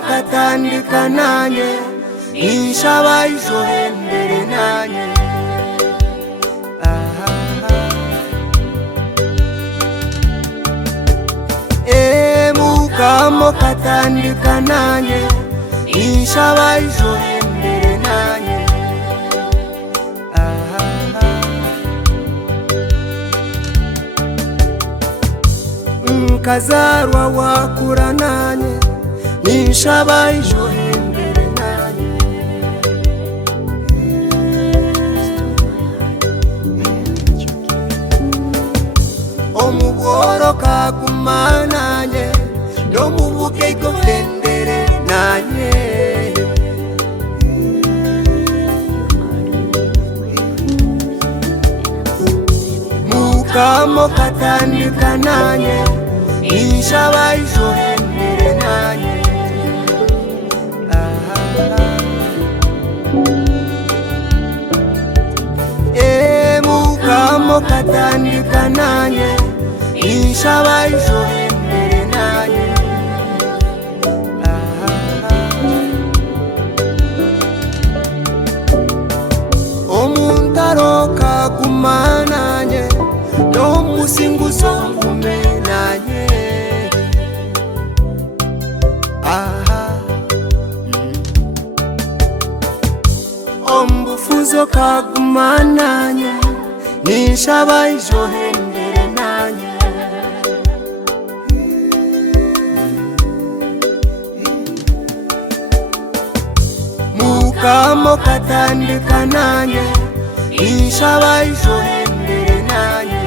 katandika nanye inshaba ijoro mbere nanye mukamo katandika nanye inshaba ijoro mbere nanye kazarwa wakura nanye inshaba ijoro mbere nanye omugoro kaguma nanye no mubuke ikofendere nanye mukamo katandika nanye inshaba ijoro mbere nanye mukamo katandika nanye inshaba ijoro mbere nanye omuntu aroka guma nanye nomusinguzo ngume nanye ombufuzo kaguma nanye ninshaba ijoro mbere nanye mukamo katandika nanye inshaba ijoro mbere nanye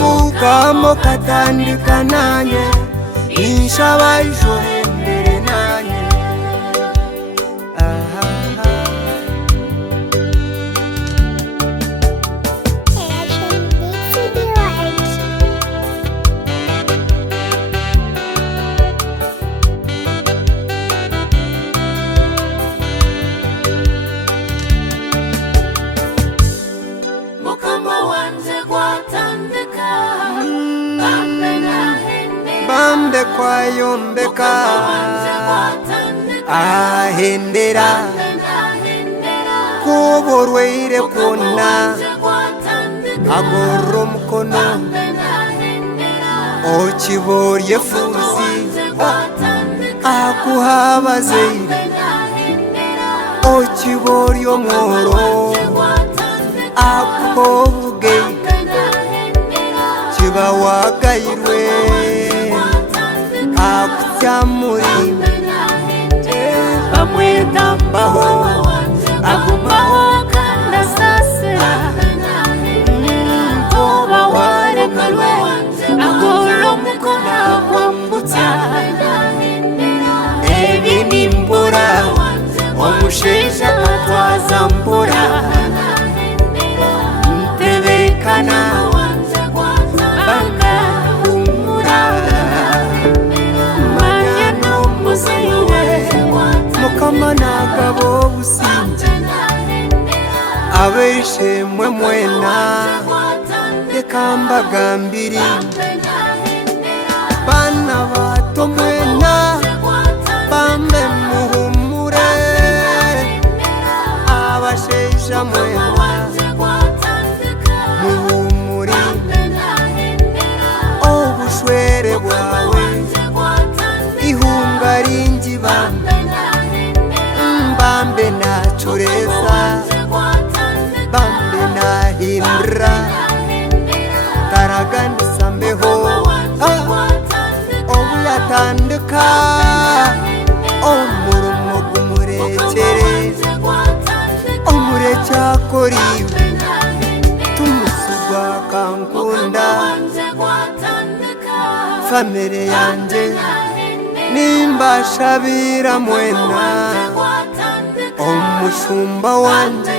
mukamo katandika nanye inshaba ijoro mbere nanye bambe kwayombeka ahendera kuborweire kona agorra omukono okiborye fuzi akuhabazeire okiborye omworo akuhobugeire kiba wagairwe akutyamuri bamwetambaho agumaho kandasasira kuba warekalwe agorra omukono akwambutsa ebi nimbura omushaija atwaza mbura ntebekana mukama nagaba obusinge abeishemwe mwena reka mbagambire bana bato mwena bambe muhumure abashaija mwena muhumure obushwere bwawe ihunga ringi bambe nachoreza bambe nahindura taragandisa mbeho obuyatandika omurumo gumurekere omureke akoriwe tumusugwa kankunda famire yanje nimbashabira mwena omushumba wanje